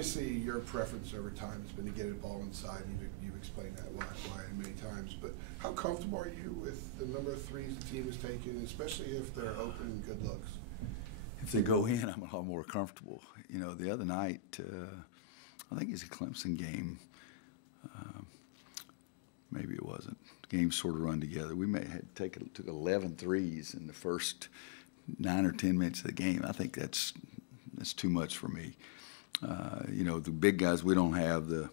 obviously your preference over time has been to get the ball inside. You've explained that why many times. But how comfortable are you with the number of threes the team is taking, especially if they're open and good looks? If they go in, I'm a lot more comfortable. You know, the other night, I think it's a Clemson game. Maybe it wasn't. The game sort of run together. We took 11 threes in the first 9 or 10 minutes of the game. I think that's too much for me. You know, the big guys, we don't have the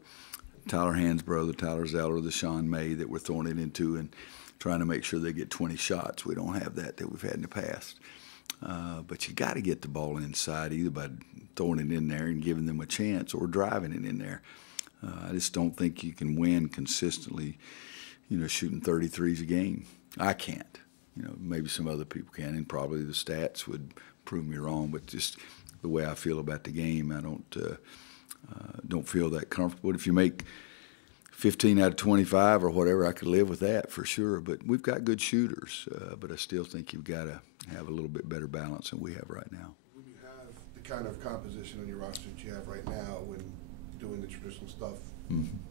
Tyler Hansbrough, the Tyler Zeller, the Sean May that we're throwing it into and trying to make sure they get 20 shots. We don't have that we've had in the past. But you got to get the ball inside either by throwing it in there and giving them a chance or driving it in there. I just don't think you can win consistently, you know, shooting 33s a game. I can't. You know, maybe some other people can, and probably the stats would prove me wrong. But just the way I feel about the game, I don't feel that comfortable. If you make 15 out of 25 or whatever, I could live with that for sure. But we've got good shooters, but I still think you've got to have a little bit better balance than we have right now. When you have the kind of composition on your roster that you have right now, when doing the traditional stuff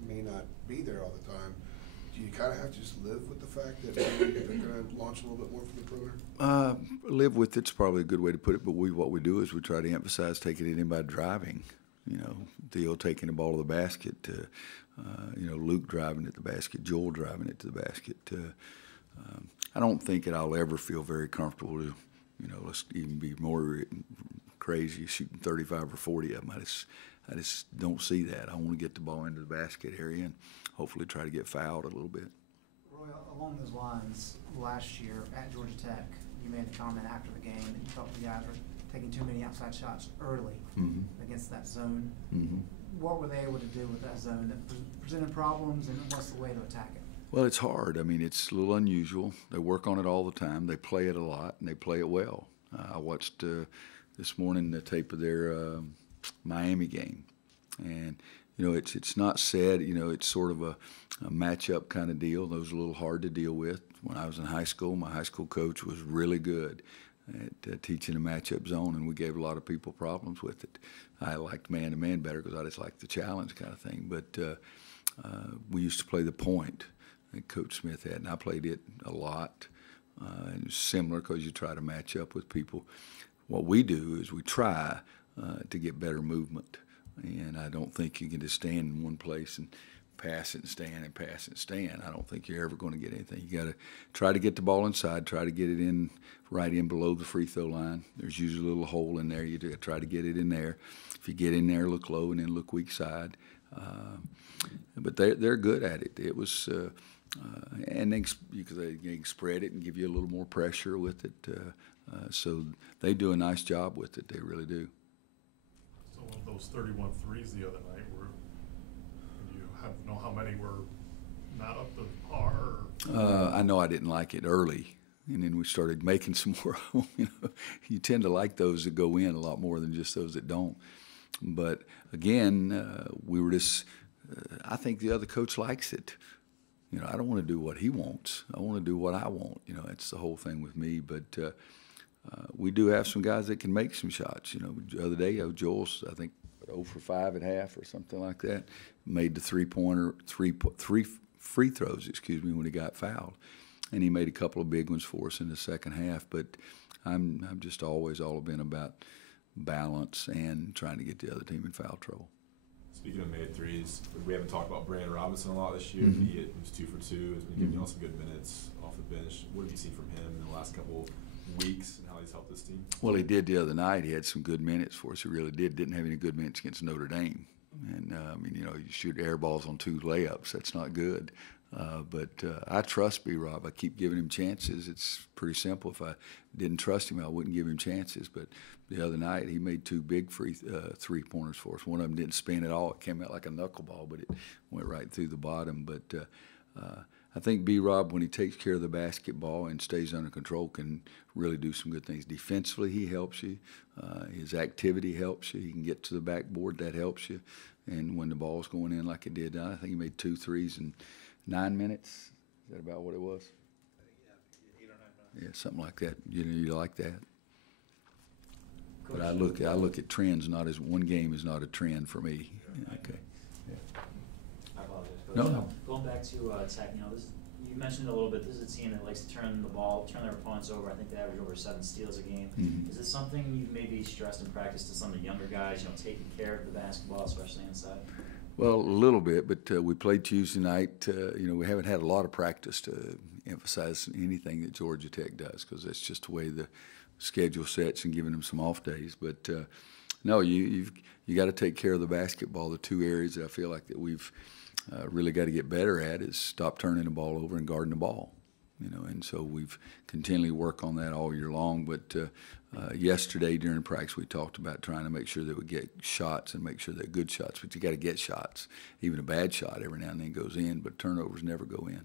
may not be there all the time, do you kind of have to just live with the fact that maybe they're going to launch a little bit more from the perimeter? Live with it's probably a good way to put it, but what we do is we try to emphasize taking it in by driving. You know, Theo taking the ball to the basket, you know, Luke driving at the basket, Joel driving it to the basket. I don't think that I'll ever feel very comfortable to, you know, let's even be more crazy, shooting 35 or 40 of them. I just don't see that. I want to get the ball into the basket area and hopefully try to get fouled a little bit. Roy, along those lines, last year at Georgia Tech, you made a comment after the game that you thought the guys were taking too many outside shots early against that zone. What were they able to do with that zone that presented problems, and what's the way to attack it? Well, it's hard. I mean, it's a little unusual. They work on it all the time. They play it a lot, and they play it well. I watched this morning the tape of their Miami game, and you know, it's not said. You know, it's sort of a matchup kind of deal. Those are a little hard to deal with. When I was in high school, my high school coach was really good at teaching a matchup zone, and we gave a lot of people problems with it. I liked man-to-man better because I just liked the challenge kind of thing. But we used to play the point that Coach Smith had, and I played it a lot. And it's similar because you try to match up with people. What we do is we try to get better movement, and I don't think you can just stand in one place and pass it and stand and pass it and stand. I don't think you're ever going to get anything. You got to try to get the ball inside, try to get it in right in below the free throw line. There's usually a little hole in there. You try to get it in there. If you get in there, look low and then look weak side. But they're good at it. It was, and they can spread it and give you a little more pressure with it. So they do a nice job with it. They really do. So of those 31 threes the other night, do you know how many were not up to par? I know I didn't like it early, and then we started making some more. You know, you tend to like those that go in a lot more than just those that don't. But again, we were just. I think the other coach likes it. You know, I don't want to do what he wants. I want to do what I want. You know, that's the whole thing with me. But we do have some guys that can make some shots. You know, the other day, Joel's, I think, 0 for 5 at half or something like that. Made the three free throws, when he got fouled. And he made a couple of big ones for us in the second half. But I'm just always all been about balance and trying to get the other team in foul trouble. Speaking of made threes, we haven't talked about Brandon Robinson a lot this year. He was 2 for 2. Has been giving you all some good minutes off the bench. What have you seen from him in the last couple weeks and how he's helped this team? Well, he did the other night. He had some good minutes for us. He really did. Didn't have any good minutes against Notre Dame. And, I mean, you know, you shoot air balls on 2 layups. That's not good. But I trust B-Rob. I keep giving him chances. It's pretty simple. If I didn't trust him, I wouldn't give him chances. But the other night, he made 2 big three-pointers for us. One of them didn't spin at all. It came out like a knuckleball, but it went right through the bottom. But I think B-Rob, when he takes care of the basketball and stays under control, can really do some good things. Defensively, he helps you. His activity helps you. He can get to the backboard. That helps you. And when the ball's going in like it did, I think he made 2 threes in 9 minutes. Is that about what it was? Yeah, 8 or 9 minutes. Yeah, something like that. You know, you like that. But I look at trends, not as one game is not a trend for me. Yeah, okay. I apologize, Coach. No. Going back to Tech, you mentioned it a little bit. This is a team that likes to turn their opponents over. I think they average over 7 steals a game. Mm-hmm. Is this something you've maybe stressed in practice to some of the younger guys, taking care of the basketball, especially inside? Well, a little bit, but we played Tuesday night. We haven't had a lot of practice to emphasize anything that Georgia Tech does because that's just the way the schedule sets and giving them some off days. But no, you got to take care of the basketball. The two areas that I feel like that we've really got to get better at is stop turning the ball over and guarding the ball. And so we've continually work on that all year long. But yesterday during practice, we talked about trying to make sure that we get shots and make sure they're good shots. But you got to get shots. Even a bad shot every now and then goes in, but turnovers never go in.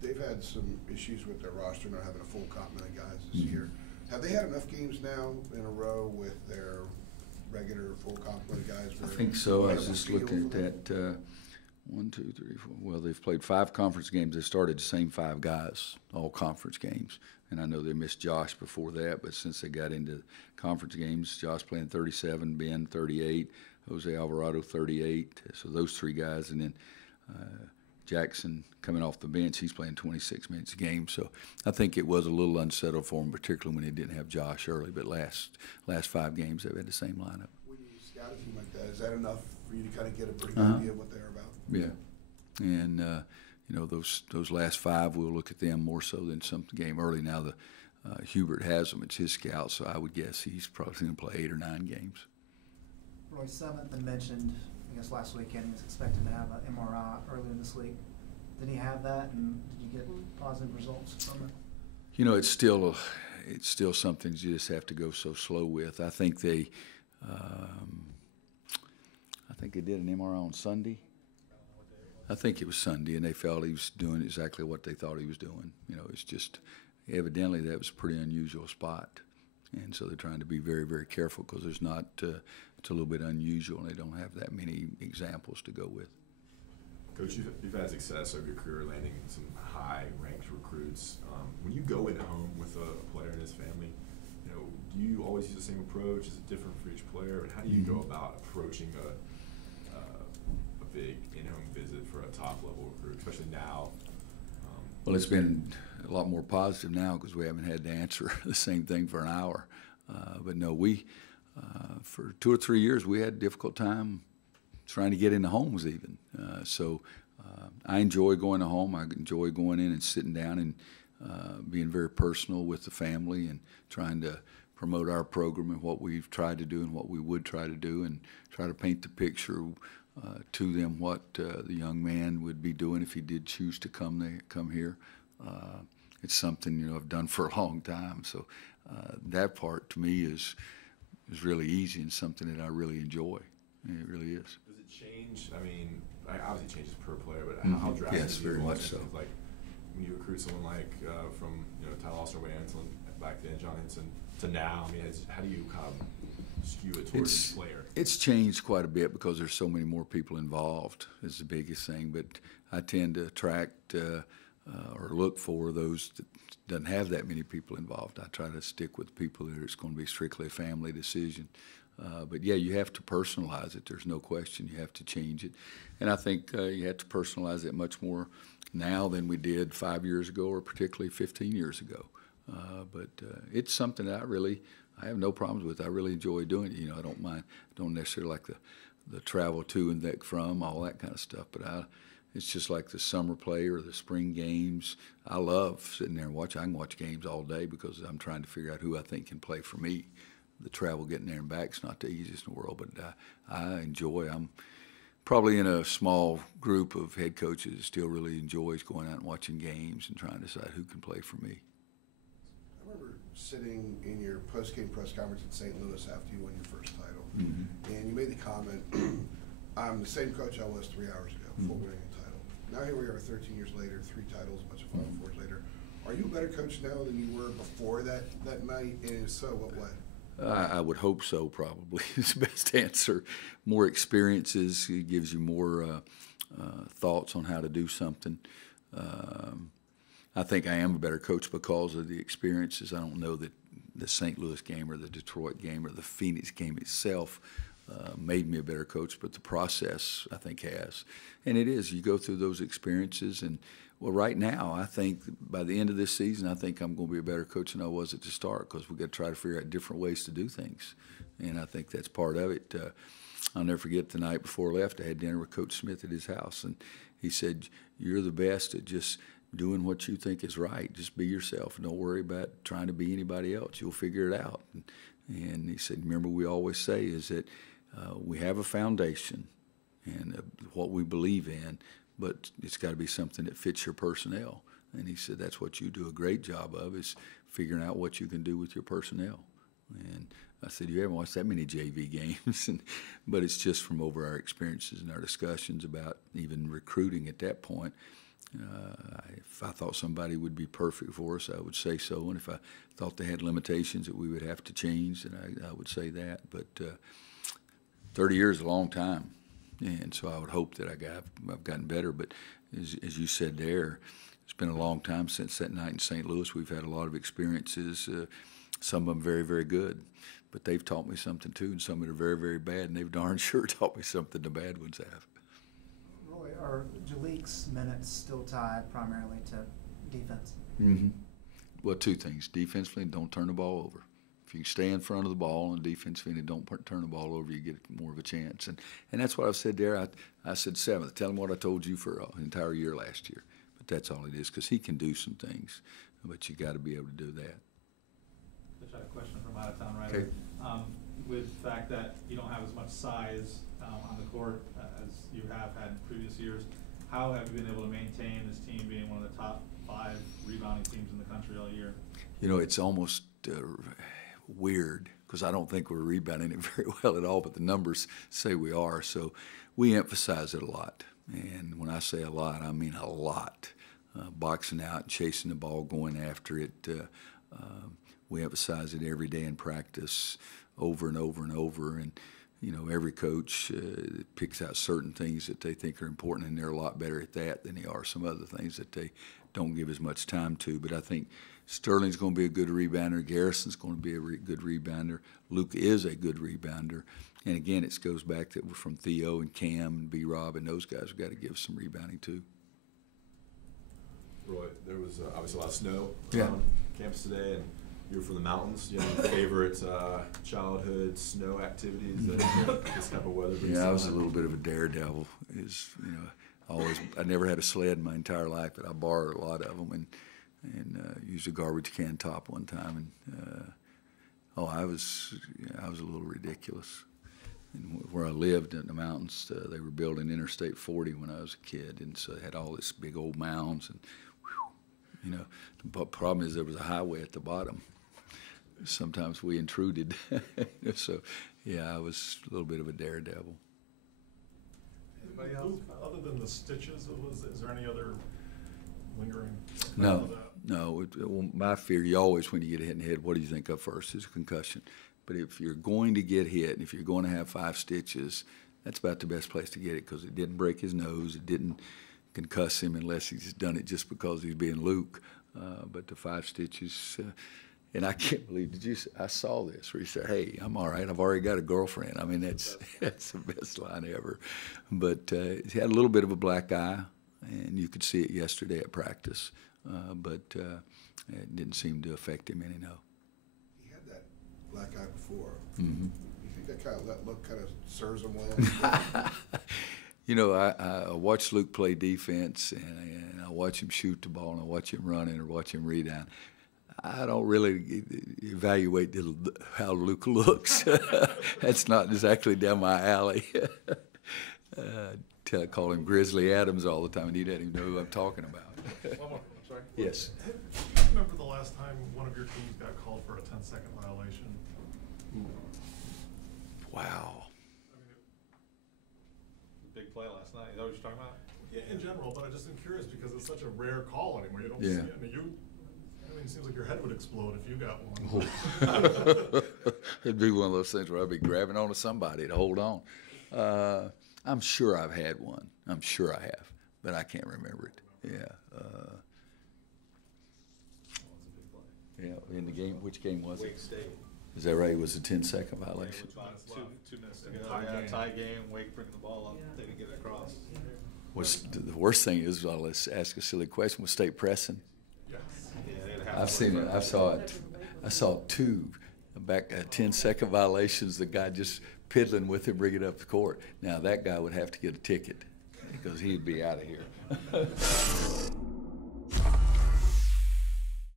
They've had some issues with their roster, not having a full complement of guys this year. Have they had enough games now in a row with their regular full complement of guys? I think so. I was just looking at that. 1, 2, 3, 4. Well, they've played 5 conference games. They started the same 5 guys, all conference games. And I know they missed Josh before that, but since they got into conference games, Josh playing 37, Ben 38, Jose Alvarado 38. So those 3 guys, and then Jackson coming off the bench, he's playing 26 minutes a game. So I think it was a little unsettled for him, particularly when they didn't have Josh early. But last 5 games, they've had the same lineup. When you scout a team like that, is that enough for you to kind of get a pretty good idea of what they're about? Yeah, and those last 5, we'll look at them more so than some game early. Now Hubert has them; it's his scout, so I would guess he's probably going to play 8 or 9 games. Roy, 7th and mentioned, I guess last weekend, he was expected to have an MRI early in this week. Did he have that, and did you get positive results from it? It's still something you just have to go so slow with. I think they did an MRI on Sunday. I think it was Sunday, and they felt he was doing exactly what they thought he was doing. It's just evidently that was a pretty unusual spot, and so they're trying to be very, very careful because there's not. It's a little bit unusual, and they don't have that many examples to go with. Coach, you've had success over your career landing some high-ranked recruits. When you go into home with a player and his family, do you always use the same approach? Is it different for each player? And how do you go about approaching a big in-home visit for a top-level recruit, especially now? Well, it's been a lot more positive now because we haven't had to answer the same thing for an hour. But no, for 2 or 3 years, we had a difficult time trying to get into homes even. So I enjoy going to home. I enjoy going in and sitting down and being very personal with the family and trying to promote our program and what we've tried to do and what we would try to do and try to paint the picture to them what the young man would be doing if he did choose to come here. It's something I've done for a long time. So that part to me is really easy and something that I really enjoy. It really is. Does it change? I mean, obviously it changes per player, but how drastic? Yes, very much so. Like when you recruit someone like from Tyler Austin-Way Anselin back then, John Henson, to now. I mean, how do you kind of skew it towards the player? It's changed quite a bit because there's so many more people involved. Is the biggest thing. But I tend to attract or look for those that doesn't have that many people involved. I try to stick with people that it's going to be strictly a family decision. But yeah, you have to personalize it. There's no question. You have to change it. And I think you have to personalize it much more now than we did 5 years ago or particularly 15 years ago. But it's something that I have no problems with. I really enjoy doing it. I don't mind. I don't necessarily like the travel to and from, all that kind of stuff. But it's just like the summer play or the spring games. I love sitting there and watch. I can watch games all day because I'm trying to figure out who I think can play for me. The travel getting there and back is not the easiest in the world, but I enjoy. I'm probably in a small group of head coaches that still really enjoys going out and watching games and trying to decide who can play for me. I remember sitting in your post-game press conference in St. Louis after you won your first title, and you made the comment, I'm the same coach I was 3 hours ago before winning a title. Now here we are 13 years later, 3 titles, a bunch of Final Fours later. Are you a better coach now than you were before that night? And if so, what way? I would hope so, probably. It's the best answer. More experiences, it gives you more thoughts on how to do something. I think I am a better coach because of the experiences. I don't know that the St. Louis game or the Detroit game or the Phoenix game itself made me a better coach, but the process, I think, has. And it is. You go through those experiences, and, well, right now, I think by the end of this season, I think I'm going to be a better coach than I was at the start, because we've got to try to figure out different ways to do things. And I think that's part of it. I'll never forget the night before I left, I had dinner with Coach Smith at his house, and he said, "You're the best at just doing what you think is right. Just be yourself. Don't worry about trying to be anybody else. You'll figure it out." And he said, "Remember, we always say is that we have a foundation and what we believe in, but it's got to be something that fits your personnel." And he said, "That's what you do a great job of, is figuring out what you can do with your personnel." And I said, "You haven't watched that many JV games," but it's just from over our experiences and our discussions about even recruiting at that point. If I thought somebody would be perfect for us, I would say so. And if I thought they had limitations that we would have to change, then I would say that. But 30 years is a long time, and so I would hope that I've gotten better. But as you said there, it's been a long time since that night in St. Louis. We've had a lot of experiences, some of them very, very good. But they've taught me something, too, and some that are very, very bad, and they've darn sure taught me something the bad ones have. Roy, are Jalik's minutes still tied primarily to defense? Mm-hmm. Well, two things. Defensively, don't turn the ball over. If you stay in front of the ball, and defensively, and don't turn the ball over, you get more of a chance. And that's what I've said there. I said seventh. Tell him what I told you for an entire year last year. But that's all it is, because he can do some things. But you got to be able to do that. I had a question from out of town, right? Okay. With the fact that you don't have as much size on the court as you have had in previous years, how have you been able to maintain this team being one of the top 5 rebounding teams in the country all year? You know, it's almost weird, because I don't think we're rebounding it very well at all, but the numbers say we are. So we emphasize it a lot. And when I say a lot, I mean a lot. Boxing out, chasing the ball, going after it. We emphasize it every day in practice, over and over and over. And, you know, every coach picks out certain things that they think are important, and they're a lot better at that than they are some other things that they don't give as much time to. But I think Sterling's going to be a good rebounder. Garrison's going to be a good rebounder. Luke is a good rebounder. And, again, it goes back that we're from Theo and Cam and B-Rob, and those guys have got to give some rebounding too. Roy, there was obviously a lot of snow Yeah. on campus today, and you were from the mountains. Do you have any favorite childhood snow activities that this type of weather brings? Yeah, I was a little bit of a daredevil. I never had a sled in my entire life, but I borrowed a lot of them and used a garbage can top one time. And I was a little ridiculous. And where I lived in the mountains, they were building Interstate 40 when I was a kid, and so they had all this big old mounds. And the problem is there was a highway at the bottom. Sometimes we intruded. So, yeah, I was a little bit of a daredevil. Anybody else? Other than the stitches, is there any other lingering? No. My fear, when you get hit in the head, what do you think of first? Is a concussion. But if you're going to get hit, and if you're going to have 5 stitches, that's about the best place to get it, because it didn't break his nose, it didn't concuss him unless he's done it just because he's being Luke. But the 5 stitches, and I can't believe, I saw this where he said, "Hey, I'm all right, I've already got a girlfriend." I mean, that's the best line ever. But he had a little bit of a black eye, and you could see it yesterday at practice. But it didn't seem to affect him any, no. He had that black eye before. Mm-hmm. You think that look kind of serves him well? You know, I watch Luke play defense, and I watch him shoot the ball, and I watch him running or watch him rebound. I don't really evaluate how Luke looks. That's not exactly down my alley. I call him Grizzly Adams all the time, and he doesn't even know who I'm talking about. One more, I'm sorry. Yes. Do you remember the last time one of your teams got called for a 10-second violation? Wow. Big play last night. Is that what you're talking about? Yeah, in general, but I just am curious because it's such a rare call anymore. You don't Yeah. see it. It seems like your head would explode if you got one. It'd be one of those things where I'd be grabbing onto somebody to hold on. I'm sure I've had one. I'm sure I have, but I can't remember it. Yeah. Yeah, in the game, which game was it? Wake State. Is that right? It was a 10-second violation? About two minutes to go. Tie Yeah, game. tie game, Wake bringing the ball up, they didn't get it across. The worst thing is, well, let's ask a silly question, was state pressing? Yes. Yeah, they'd have I've to seen work it. on I saw it. I saw two back 10-second violations. The guy just piddling with him, bringing it up the court. Now that guy would have to get a ticket because he'd be out of here.